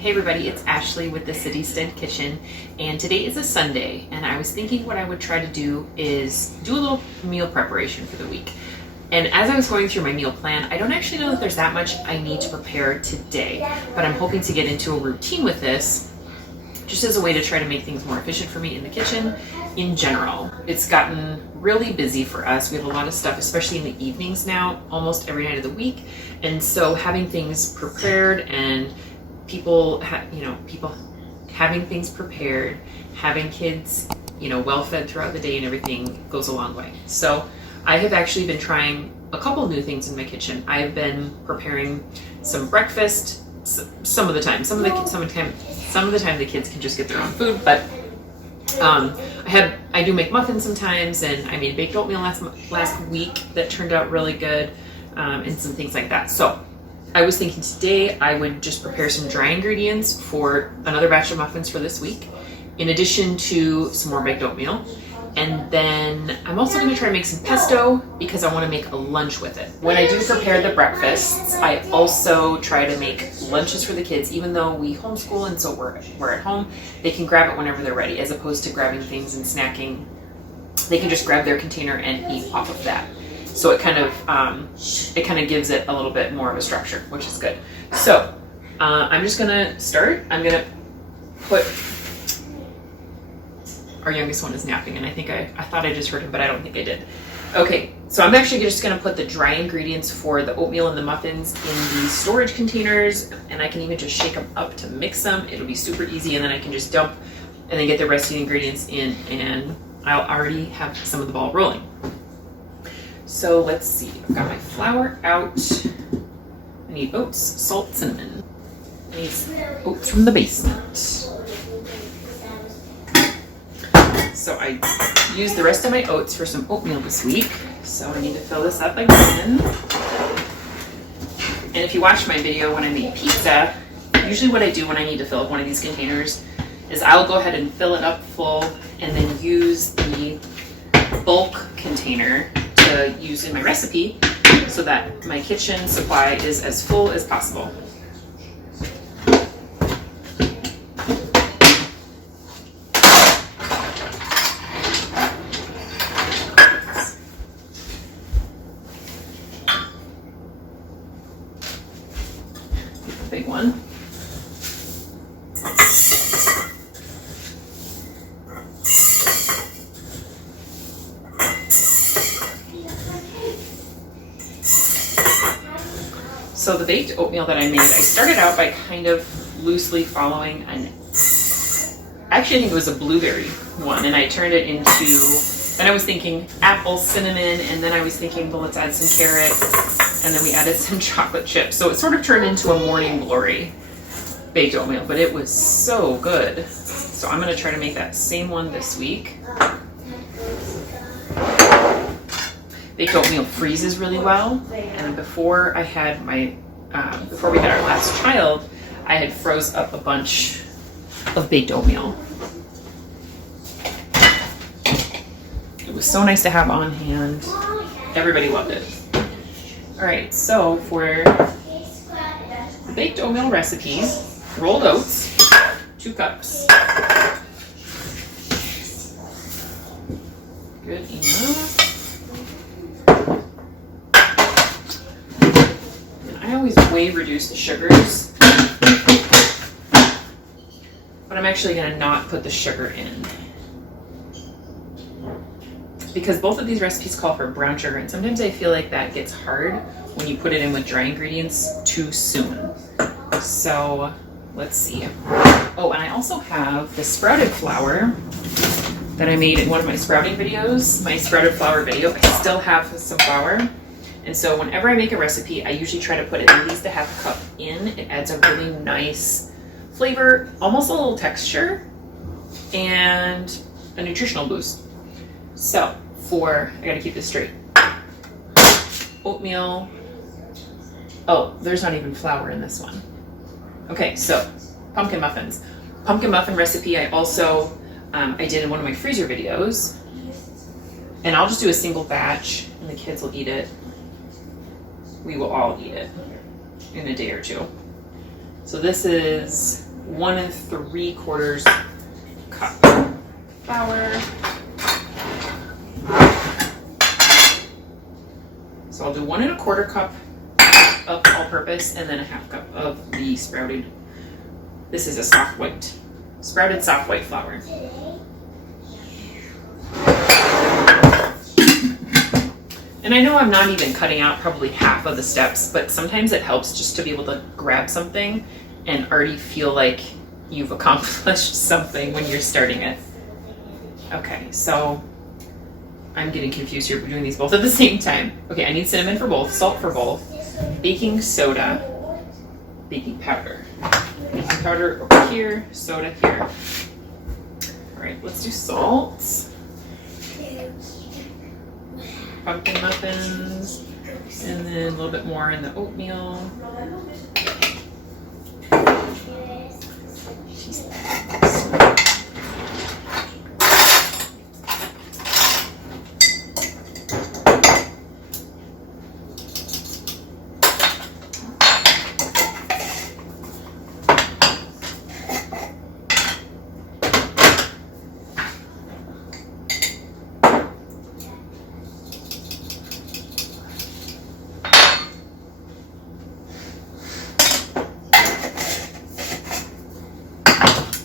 Hey everybody, it's Ashley with the City Stead Kitchen, and today is a Sunday, and I was thinking what I would try to do is do a little meal preparation for the week. And as I was going through my meal plan, I don't actually know that there's that much I need to prepare today, but I'm hoping to get into a routine with this just as a way to try to make things more efficient for me in the kitchen in general. It's gotten really busy for us. We have a lot of stuff, especially in the evenings now, almost every night of the week. And so having things prepared and people having things prepared, having kids, well fed throughout the day and everything goes a long way. So I have actually been trying a couple new things in my kitchen. I've been preparing some breakfast some of the time. Some of the time the kids can just get their own food, but I do make muffins sometimes, and I made baked oatmeal last week that turned out really good, and some things like that. So I was thinking today I would just prepare some dry ingredients for another batch of muffins for this week, in addition to some more baked oatmeal. And then I'm also going to try to make some pesto because I want to make a lunch with it. When I do prepare the breakfasts, I also try to make lunches for the kids. Even though we homeschool and so we're at home, they can grab it whenever they're ready, as opposed to grabbing things and snacking. They can just grab their container and eat off of that. So it kind of gives it a little bit more of a structure, which is good. So I'm just gonna start. I'm gonna put, our youngest one is napping, and I thought I just heard him, but I don't think I did. Okay, so I'm actually just gonna put the dry ingredients for the oatmeal and the muffins in the storage containers, and I can even just shake them up to mix them. It'll be super easy, and then I can just dump and then get the rest of the ingredients in, and I'll already have some of the ball rolling. So let's see, I've got my flour out. I need oats, salt, cinnamon. I need oats from the basement. So I used the rest of my oats for some oatmeal this week. So I need to fill this up again. And if you watched my video when I made pizza, usually what I do when I need to fill up one of these containers is I'll go ahead and fill it up full and then use the bulk container to use in my recipe so that my kitchen supply is as full as possible. Big one. So the baked oatmeal that I made, I started out by kind of loosely following actually I think it was a blueberry one, and I turned it into, then I was thinking apple, cinnamon, and then I was thinking, well, let's add some carrot, and then we added some chocolate chips. So it sort of turned into a morning glory baked oatmeal, but it was so good. So I'm gonna try to make that same one this week. Baked oatmeal freezes really well, and before we had our last child, I had froze up a bunch of baked oatmeal. It was so nice to have on hand. Everybody loved it. All right, so for the baked oatmeal recipe, rolled oats, 2 cups. Good enough. I always way reduce the sugars, but I'm actually going to not put the sugar in because both of these recipes call for brown sugar, and sometimes I feel like that gets hard when you put it in with dry ingredients too soon. So let's see. Oh, and I also have the sprouted flour that I made in one of my sprouting videos, my sprouted flour video. I still have some flour. And so whenever I make a recipe, I usually try to put at least a half cup in. It adds a really nice flavor, almost a little texture, and a nutritional boost. So I gotta keep this straight. Oatmeal. Oh, there's not even flour in this one. Okay, so pumpkin muffins. Pumpkin muffin recipe I also, I did in one of my freezer videos. And I'll just do a single batch, and the kids will eat it. We will all eat it in a day or two. So this is 1 3/4 cup flour. So I'll do 1 1/4 cup of all-purpose and then a 1/2 cup of the sprouted. This is a sprouted soft white flour. And I know I'm not even cutting out probably half of the steps, but sometimes it helps just to be able to grab something and already feel like you've accomplished something when you're starting it. Okay, so I'm getting confused here. We're doing these both at the same time. Okay, I need cinnamon for both, salt for both, baking soda, baking powder. Baking powder over here, soda here. All right, let's do salt. Pumpkin muffins, and then a little bit more in the oatmeal.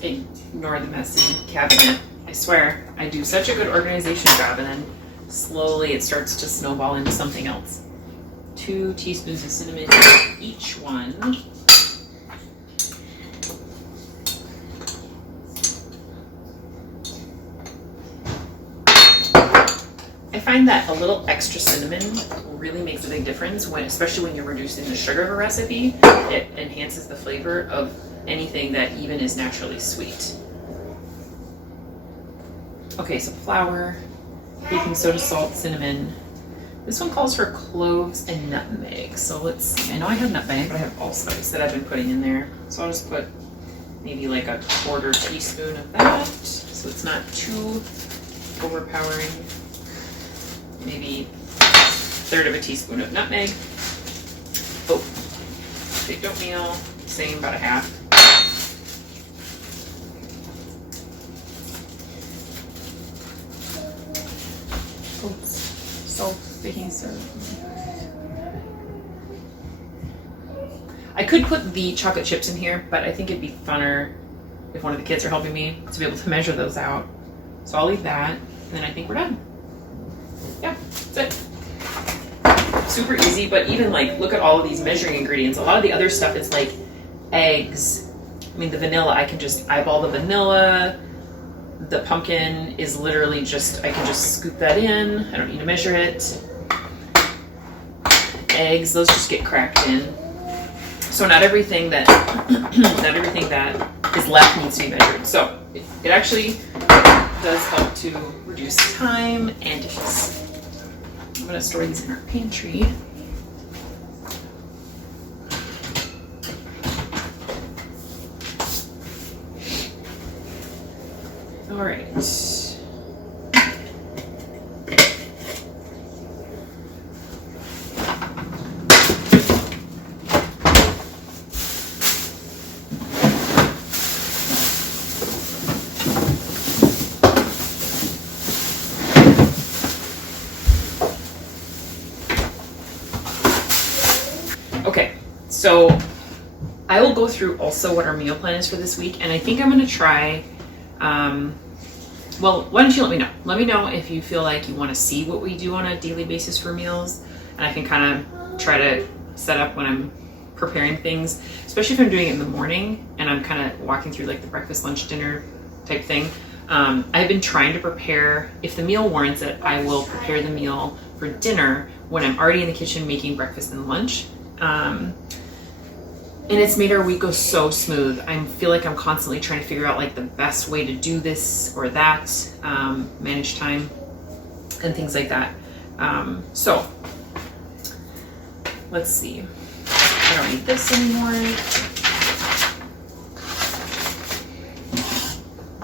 Ignore the messy cabinet. I swear, I do such a good organization job, and then slowly it starts to snowball into something else. 2 teaspoons of cinnamon each one. I find that a little extra cinnamon really makes a big difference, especially when you're reducing the sugar of a recipe. It enhances the flavor of anything that even is naturally sweet. Okay, so flour, baking soda, salt, cinnamon. This one calls for cloves and nutmeg. So let's see. I know I have nutmeg, but I have allspice that I've been putting in there. So I'll just put maybe like a 1/4 teaspoon of that, so it's not too overpowering. Maybe 1/3 of a teaspoon of nutmeg. Oh, baked oatmeal, same, about a 1/2. Salt, baking soda. I could put the chocolate chips in here, but I think it'd be funner if one of the kids are helping me to be able to measure those out. So I'll leave that, and then I think we're done. Yeah, that's it. Super easy, but even like, look at all of these measuring ingredients. A lot of the other stuff is like eggs. I mean, the vanilla, I can just eyeball the vanilla. The pumpkin is literally just, I can just scoop that in. I don't need to measure it. Eggs, those just get cracked in. So not everything that not everything that is left needs to be measured. So it actually does help to reduce time and dishes. I'm gonna store these in our pantry. All right. Okay, so I will go through also what our meal plan is for this week, and I think I'm gonna try, well, why don't you let me know? Let me know if you feel like you want to see what we do on a daily basis for meals, and I can kind of try to set up when I'm preparing things, especially if I'm doing it in the morning and I'm kind of walking through like the breakfast, lunch, dinner type thing. I've been trying to prepare, if the meal warrants it, I will prepare the meal for dinner when I'm already in the kitchen making breakfast and lunch. And it's made our week go so smooth. I feel like I'm constantly trying to figure out like the best way to do this or that, manage time and things like that. So let's see. I don't need this anymore.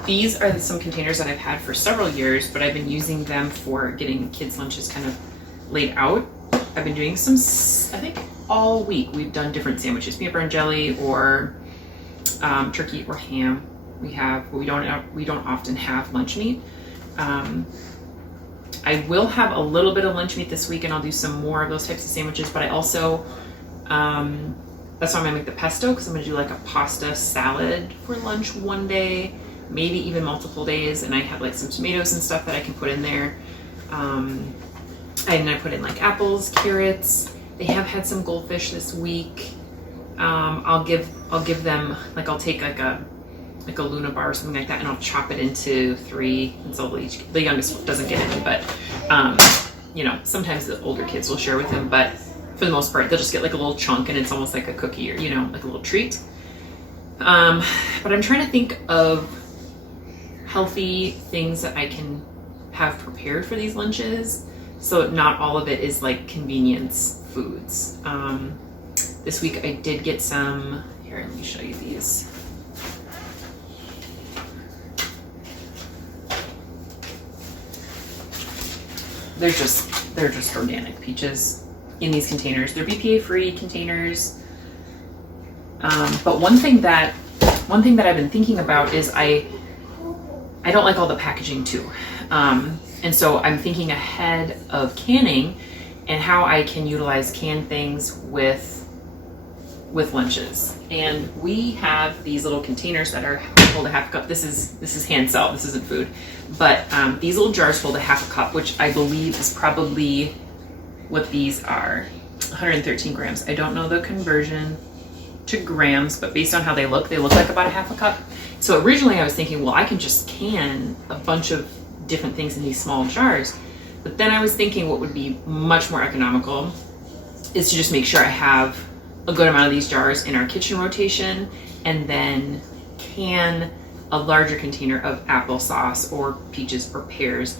These are some containers that I've had for several years, but I've been using them for getting kids' lunches kind of laid out. I've been doing some, I think all week we've done different sandwiches, peanut butter and jelly or turkey or ham. We don't often have lunch meat. I will have a little bit of lunch meat this week, and I'll do some more of those types of sandwiches, but I also, that's why I'm gonna make the pesto, because I'm gonna do like a pasta salad for lunch one day, maybe even multiple days, and I have like some tomatoes and stuff that I can put in there. And I put in like apples, carrots. They have had some goldfish this week. I'll give them, like, I'll take like a Luna bar or something like that, and I'll chop it into 3, and so the youngest doesn't get any, but you know, sometimes the older kids will share with them, but for the most part they'll just get like a little chunk, and it's almost like a cookie, or, you know, like a little treat. But I'm trying to think of healthy things that I can have prepared for these lunches, so not all of it is like convenience foods. This week I did get some, here, let me show you these. They're just organic peaches in these containers. They're BPA free containers. But one thing that I've been thinking about is I don't like all the packaging too. And so I'm thinking ahead of canning and how I can utilize canned things with lunches. And we have these little containers that hold a half a cup. This is hand salt, this isn't food. But these little jars hold a half a cup, which I believe is probably what these are, 113 grams. I don't know the conversion to grams, but based on how they look like about a half a cup. So originally I was thinking, well, I can just can a bunch of different things in these small jars. But then I was thinking what would be much more economical is to just make sure I have a good amount of these jars in our kitchen rotation, and then can a larger container of applesauce or peaches or pears,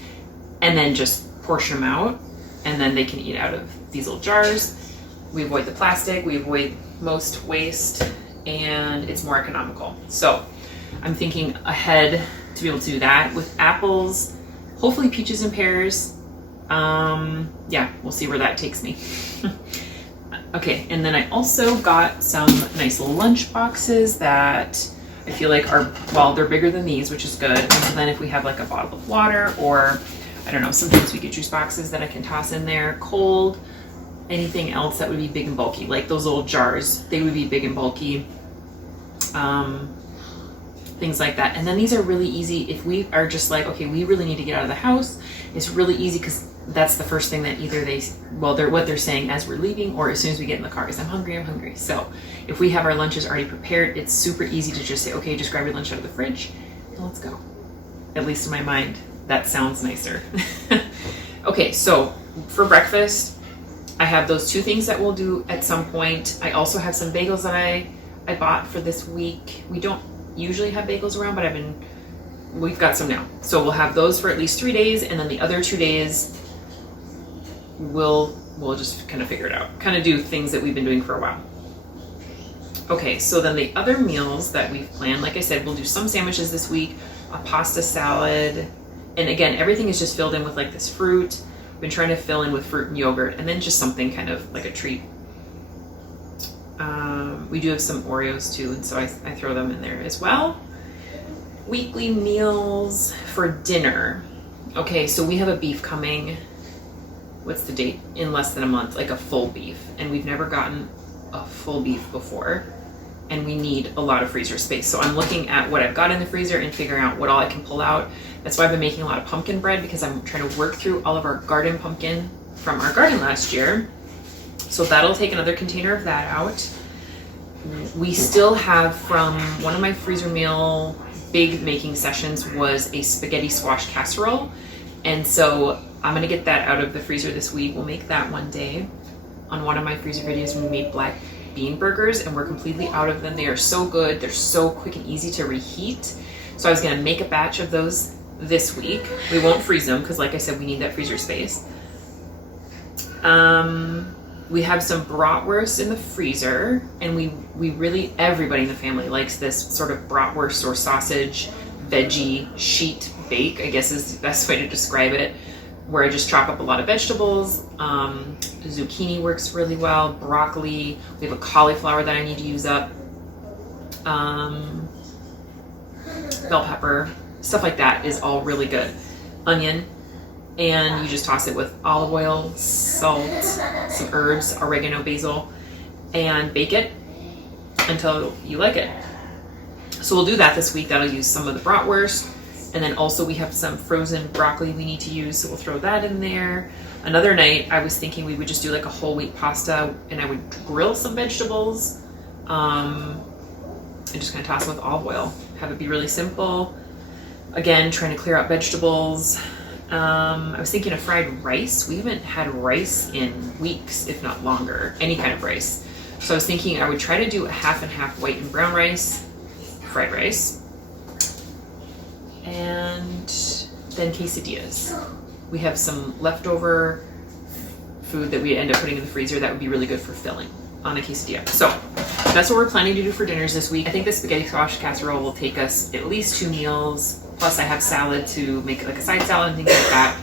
and then just portion them out, and then they can eat out of these little jars. We avoid the plastic, we avoid most waste, and it's more economical. So I'm thinking ahead to be able to do that with apples, hopefully peaches and pears. Yeah, we'll see where that takes me. Okay, and then I also got some nice lunch boxes that I feel like are, well, they're bigger than these, which is good. And so then if we have like a bottle of water, or I don't know, sometimes we get juice boxes that I can toss in there cold, anything else that would be big and bulky, like those little jars, they would be big and bulky, things like that. And then these are really easy if we are just like, okay, we really need to get out of the house. It's really easy because that's the first thing that either what they're saying as we're leaving, or as soon as we get in the car is, I'm hungry. So if we have our lunches already prepared, it's super easy to just say, okay, just grab your lunch out of the fridge and let's go. At least in my mind, that sounds nicer. Okay, so for breakfast, I have those 2 things that we'll do at some point. I also have some bagels that I bought for this week. We don't usually have bagels around, but we've got some now. So we'll have those for at least 3 days, and then the other 2 days we'll just kind of figure it out. Kind of do things that we've been doing for a while. Okay, so then the other meals that we've planned, like I said, we'll do some sandwiches this week, a pasta salad, and again, everything is just filled in with like this fruit. I've been trying to fill in with fruit and yogurt, and then just something kind of like a treat. We do have some Oreos too, and so I throw them in there as well. Weekly meals for dinner. Okay, so we have a beef coming. What's the date? In less than a month, like a full beef. And we've never gotten a full beef before. And we need a lot of freezer space. So I'm looking at what I've got in the freezer and figuring out what all I can pull out. That's why I've been making a lot of pumpkin bread, because I'm trying to work through all of our garden pumpkin from our garden last year. So that'll take another container of that out. We still have, from one of my freezer meal big making sessions, was a spaghetti squash casserole. And so I'm gonna get that out of the freezer this week. We'll make that one day. On one of my freezer videos, we made black bean burgers, and we're completely out of them. They are so good. They're so quick and easy to reheat. So I was gonna make a batch of those this week. We won't freeze them because, like I said, we need that freezer space. We have some bratwurst in the freezer, and we really, everybody in the family likes this sort of bratwurst or sausage veggie sheet bake, I guess is the best way to describe it, where I just chop up a lot of vegetables. Zucchini works really well, broccoli. We have a cauliflower that I need to use up. bell pepper, stuff like that is all really good. Onion, and you just toss it with olive oil, salt, some herbs, oregano, basil, and bake it until you like it. So we'll do that this week. That'll use some of the bratwurst. And then also we have some frozen broccoli we need to use, so we'll throw that in there. Another night, I was thinking we would just do like a whole wheat pasta, and I would grill some vegetables, and just kind of toss it with olive oil. Have it be really simple. Again, trying to clear out vegetables. I was thinking of fried rice. We haven't had rice in weeks, if not longer, any kind of rice. So I was thinking I would try to do a half and half white and brown rice, fried rice. And then quesadillas. We have some leftover food that we end up putting in the freezer that would be really good for filling on a quesadilla. So that's what we're planning to do for dinners this week. I think the spaghetti squash casserole will take us at least 2 meals. Plus I have salad to make like a side salad and things like that.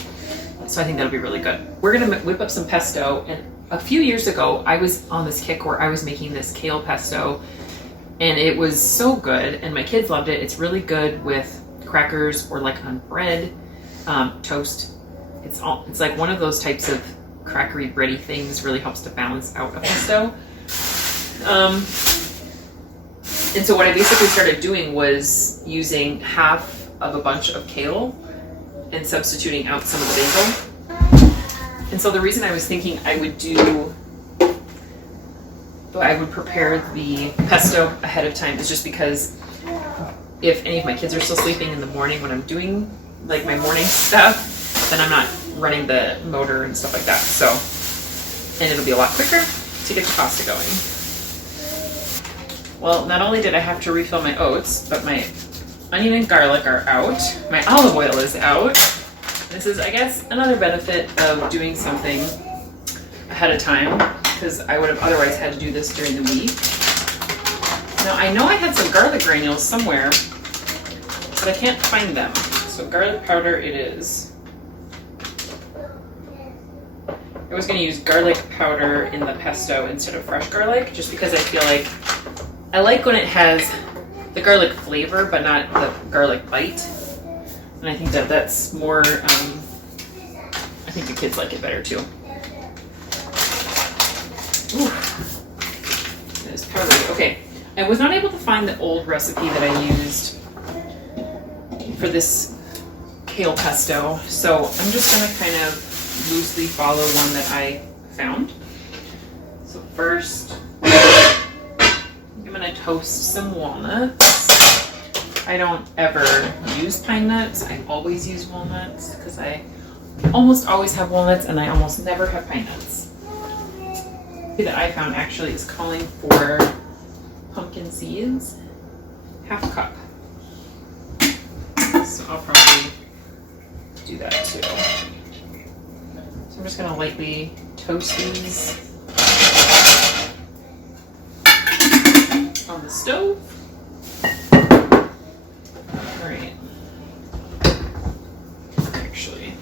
So I think that'll be really good. We're gonna whip up some pesto. And a few years ago, I was on this kick where I was making this kale pesto, and it was so good, and my kids loved it. It's really good with crackers or like on bread, toast. It's like one of those types of crackery bready things, really helps to balance out a pesto. And so what I basically started doing was using half of a bunch of kale and substituting out some of the basil. And so the reason I was thinking I would prepare the pesto ahead of time is just because if any of my kids are still sleeping in the morning when I'm doing like my morning stuff, then I'm not running the motor and stuff like that. So, and it'll be a lot quicker to get the pasta going. Well, not only did I have to refill my oats, but my onion and garlic are out. My olive oil is out. This is, I guess, another benefit of doing something ahead of time, because I would have otherwise had to do this during the week. Now, I know I had some garlic granules somewhere, but I can't find them. So garlic powder it is. I was going to use garlic powder in the pesto instead of fresh garlic, just because I feel like I like when it has the garlic flavor, but not the garlic bite. And I think that that's more, I think the kids like it better too. Ooh, it is powdery. Okay, I was not able to find the old recipe that I used for this kale pesto, so I'm just going to kind of loosely follow one that I found. So first, I'm going to toast some walnuts. I don't ever use pine nuts. I always use walnuts because I almost always have walnuts and I almost never have pine nuts. The that I found actually is calling for pumpkin seeds, half a cup. So I'll probably do that too. So I'm just going to lightly toast these on the stove. All right. Actually,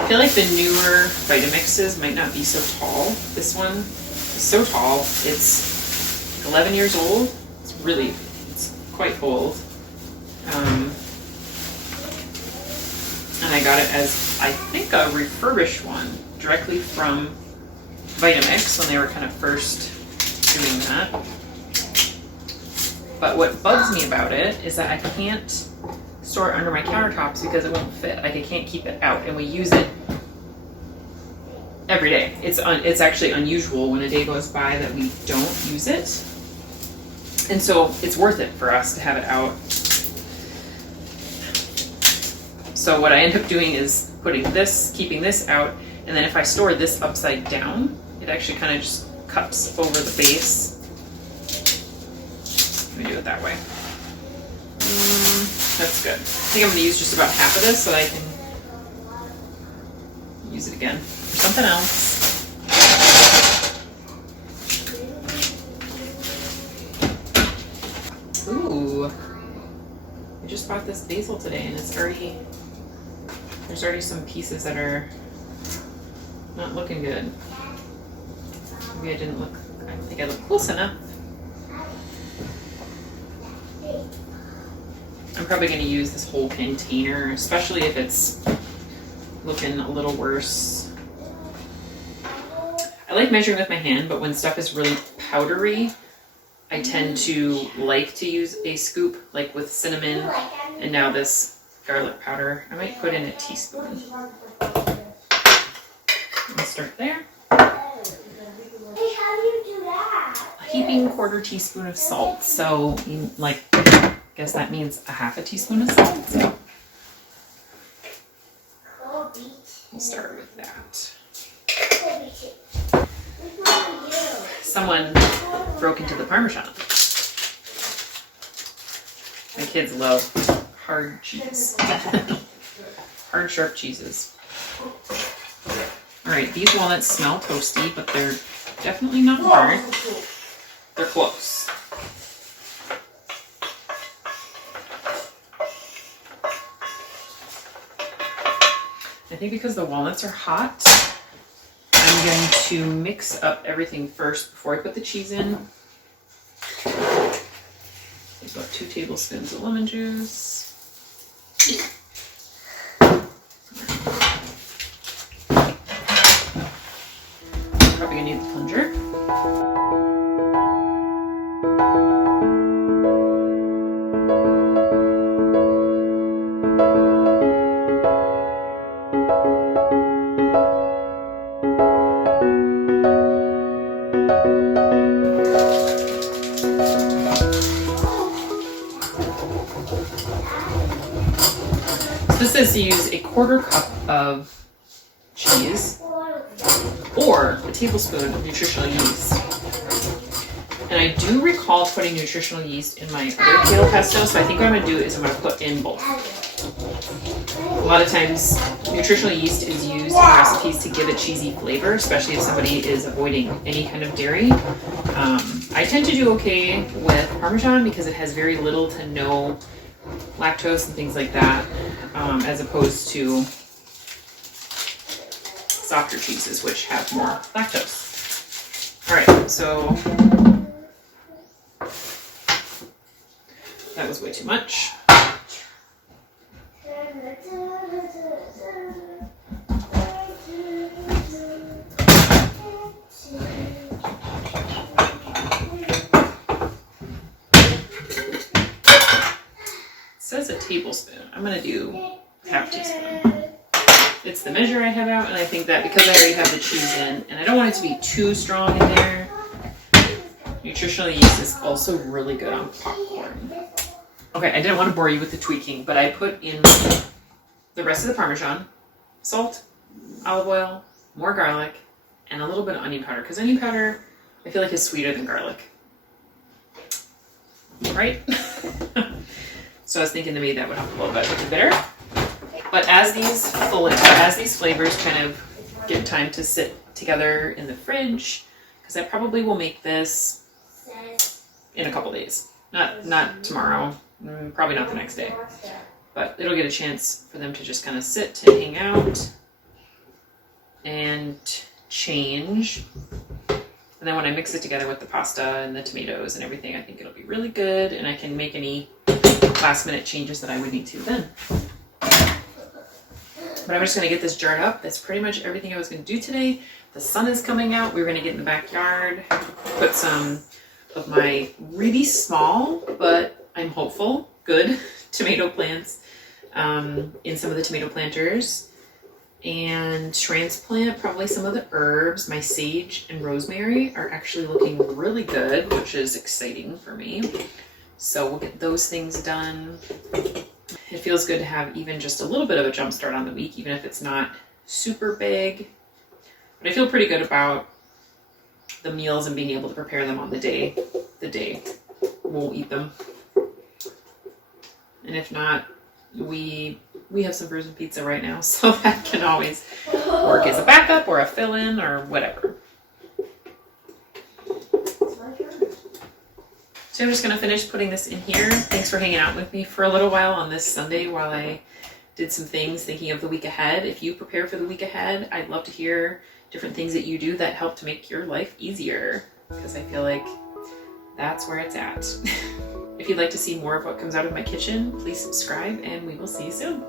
I feel like the newer Vitamixes might not be so tall. This one is so tall. It's 11 years old. It's quite old. And I got it as, I think, a refurbished one directly from Vitamix when they were kind of first doing that. But what bugs me about it is that I can't store it under my countertops because it won't fit. Like I can't keep it out, and we use it every day. It's actually unusual when a day goes by that we don't use it. And so it's worth it for us to have it out. So what I end up doing is keeping this out, and then if I store this upside down, it actually kind of just cups over the base. Let me do it that way. That's good. I think I'm going to use just about half of this so that I can use it again for something else. Ooh. I just bought this basil today and there's already some pieces that are not looking good. Maybe I think I look close enough. I'm probably going to use this whole container, especially if it's looking a little worse. I like measuring with my hand, but when stuff is really powdery, I tend to like to use a scoop, like with cinnamon and now this garlic powder. I might put in a teaspoon. I'll start there. Hey, how do you do that? A heaping 1/4 teaspoon of salt. So, like, I guess that means a 1/2 teaspoon of salt. So we'll start with that. Someone broke into the Parmesan. My kids love hard cheese. Hard, sharp cheeses. All right, these walnuts smell toasty, but they're definitely not burnt. They're close. I think because the walnuts are hot, I'm going to mix up everything first before I put the cheese in. About 2 tablespoons of lemon juice. Probably gonna need the plunger. This says to use a 1/4 cup of cheese or a tablespoon of nutritional yeast. And I do recall putting nutritional yeast in my other kale pesto, so I think what I'm going to do is I'm going to put in both. A lot of times nutritional yeast is used in recipes to give a cheesy flavor, especially if somebody is avoiding any kind of dairy. I tend to do okay with Parmesan because it has very little to no lactose and things like that, as opposed to softer cheeses which have more lactose. All right, so that was way too much. It says a tablespoon. I'm gonna do 1/2 teaspoon. It's the measure I have out, and I think that because I already have the cheese in, and I don't want it to be too strong in there, nutritional yeast is also really good on popcorn. Okay, I didn't want to bore you with the tweaking, but I put in the rest of the Parmesan, salt, olive oil, more garlic, and a little bit of onion powder, because onion powder I feel like is sweeter than garlic. Right? So I was thinking to me that would help a little bit with the bitter. But as these flavors kind of get time to sit together in the fridge, because I probably will make this in a couple days. Not tomorrow, probably not the next day. But it'll get a chance for them to just kind of sit and hang out and change. And then when I mix it together with the pasta and the tomatoes and everything, I think it'll be really good, and I can make any last minute changes that I would need to then. But I'm just going to get this jarred up. That's pretty much everything I was going to do today. The sun is coming out. We're going to get in the backyard, put some of my really small, but I'm hopeful, good tomato plants in some of the tomato planters, and transplant probably some of the herbs. My sage and rosemary are actually looking really good, which is exciting for me. So we'll get those things done. It feels good to have even just a little bit of a jump start on the week, even if it's not super big. But I feel pretty good about the meals and being able to prepare them on the day we'll eat them. And if not, we have some frozen pizza right now, so that can always work as a backup or a fill-in or whatever. So I'm just going to finish putting this in here. Thanks for hanging out with me for a little while on this Sunday while I did some things thinking of the week ahead. If you prepare for the week ahead, I'd love to hear different things that you do that help to make your life easier. because I feel like that's where it's at. If you'd like to see more of what comes out of my kitchen, please subscribe and we will see you soon.